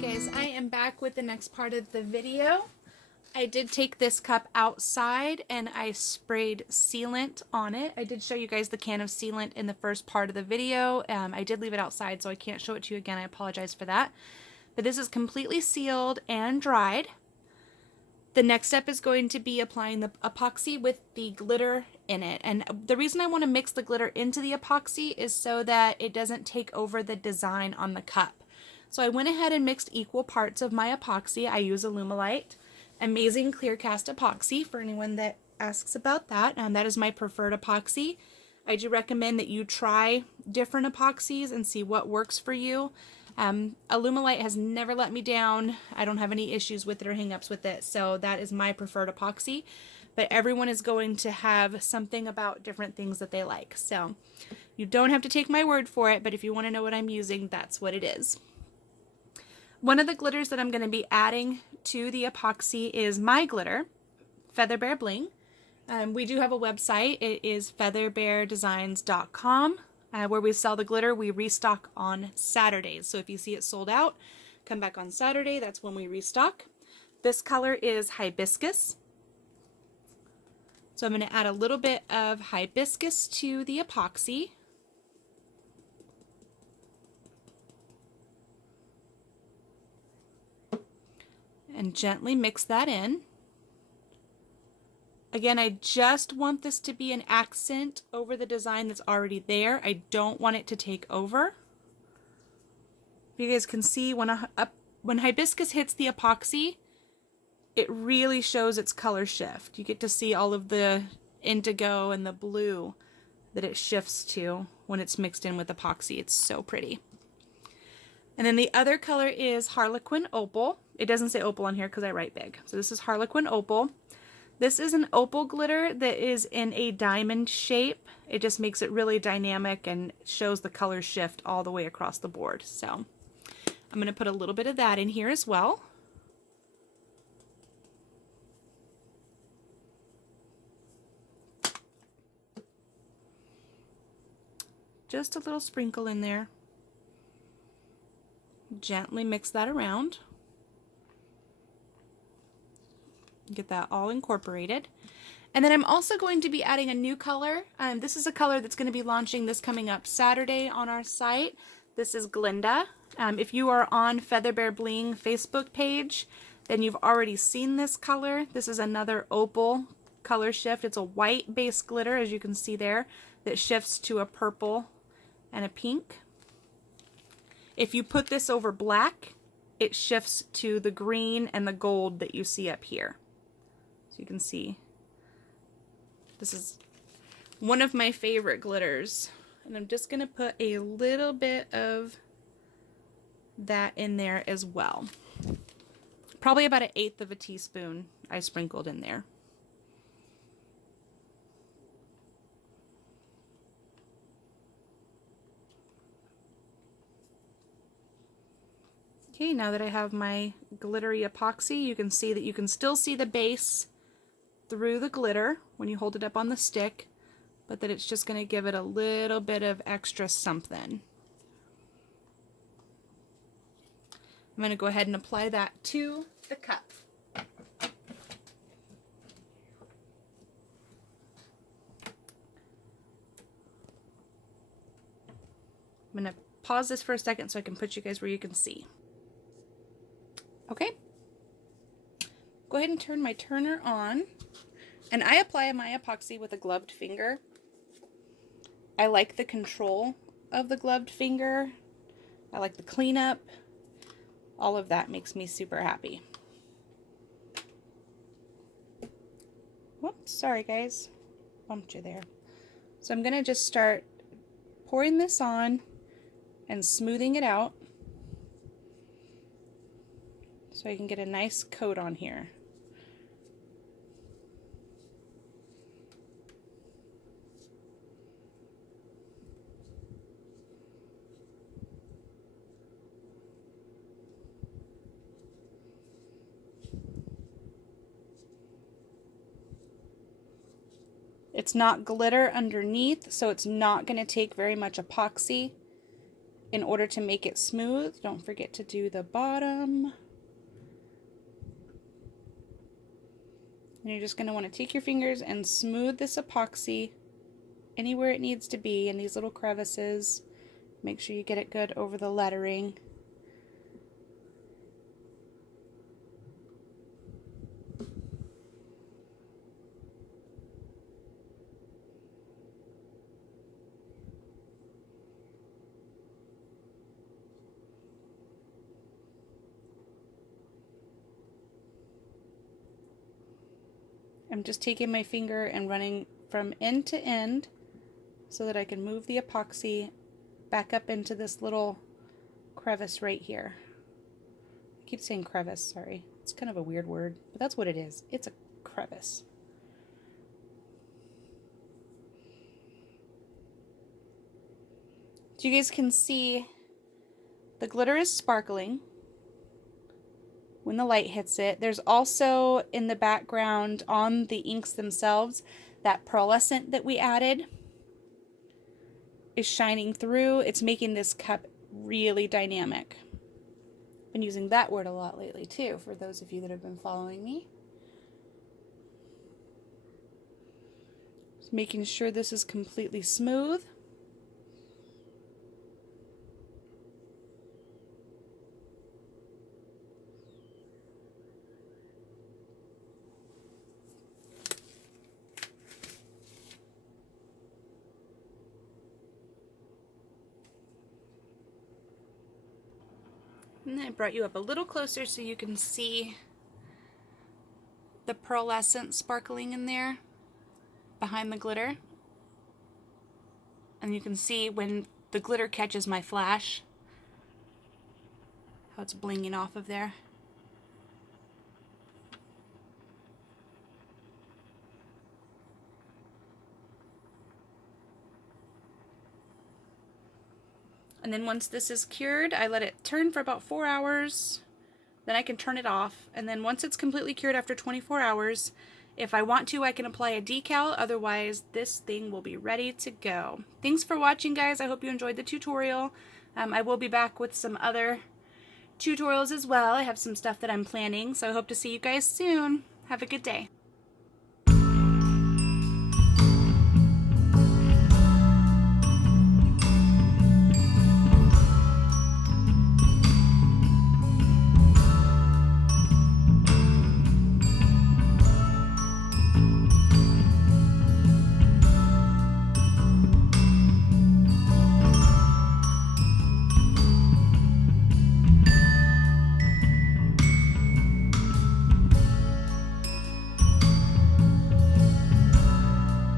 guys, I am back with the next part of the video. I did take this cup outside and I sprayed sealant on it. I did show you guys the can of sealant in the first part of the video. I did leave it outside, so I can't show it to you again. I apologize for that. But this is completely sealed and dried. The next step is going to be applying the epoxy with the glitter in it. And the reason I want to mix the glitter into the epoxy is so that it doesn't take over the design on the cup. So I went ahead and mixed equal parts of my epoxy. I use Alumilite, amazing clear cast epoxy for anyone that asks about that. That is my preferred epoxy. I do recommend that you try different epoxies and see what works for you. Alumilite has never let me down. I don't have any issues with it or hang-ups with it, so that is my preferred epoxy. But everyone is going to have something about different things that they like. So you don't have to take my word for it, but if you want to know what I'm using, that's what it is. One of the glitters that I'm going to be adding to the epoxy is my glitter, FeatherBear Bling. We do have a website. It is featherbeardesigns.com. Where we sell the glitter. We restock on Saturdays. So if you see it sold out, come back on Saturday. That's when we restock. This color is hibiscus. So I'm going to add a little bit of hibiscus to the epoxy. And gently mix that in. Again, I just want this to be an accent over the design that's already there. I don't want it to take over. You guys can see when hibiscus hits the epoxy, it really shows its color shift. You get to see all of the indigo and the blue that it shifts to when it's mixed in with epoxy. It's so pretty. And then the other color is Harlequin Opal. It doesn't say opal on here because I write big. So this is Harlequin Opal. This is an opal glitter that is in a diamond shape. It just makes it really dynamic and shows the color shift all the way across the board. So I'm going to put a little bit of that in here as well. Just a little sprinkle in there. Gently mix that around. Get that all incorporated. And then I'm also going to be adding a new color. This is a color that's going to be launching this coming up Saturday on our site. This is Glinda. If you are on FeatherBear Bling Facebook page, then you've already seen this color. This is another opal color shift. It's a white base glitter, as you can see there, that shifts to a purple and a pink. If you put this over black, it shifts to the green and the gold that you see up here. So you can see this is one of my favorite glitters, and I'm just going to put a little bit of that in there as well. Probably about 1/8 of a teaspoon I sprinkled in there. Okay, now that I have my glittery epoxy, you can see that you can still see the base through the glitter when you hold it up on the stick, but that it's just going to give it a little bit of extra something. I'm going to go ahead and apply that to the cup. I'm going to pause this for a second so I can put you guys where you can see. Okay, go ahead and turn my turner on, and I apply my epoxy with a gloved finger. I like the control of the gloved finger. I like the cleanup. All of that makes me super happy. Whoops, sorry guys, bumped you there. So I'm gonna just start pouring this on and smoothing it out, so I can get a nice coat on here. It's not glitter underneath, so it's not going to take very much epoxy. in order to make it smooth, don't forget to do the bottom. And you're just going to want to take your fingers and smooth this epoxy anywhere it needs to be in these little crevices. Make sure you get it good over the lettering. I'm just taking my finger and running from end to end so that I can move the epoxy back up into this little crevice right here. I keep saying crevice, sorry. It's kind of a weird word, but that's what it is. It's a crevice. So you guys can see the glitter is sparkling when the light hits it. There's also in the background on the inks themselves, that pearlescent that we added is shining through. It's making this cup really dynamic. Been using that word a lot lately too, for those of you that have been following me. Just making sure this is completely smooth. And I brought you up a little closer so you can see the pearlescent sparkling in there behind the glitter. And you can see when the glitter catches my flash, how it's blinging off of there. And then once this is cured, I let it turn for about 4 hours. Then I can turn it off. And then once it's completely cured after 24 hours, if I want to, I can apply a decal. Otherwise, this thing will be ready to go. Thanks for watching, guys. I hope you enjoyed the tutorial. I will be back with some other tutorials as well. I have some stuff that I'm planning, so I hope to see you guys soon. Have a good day.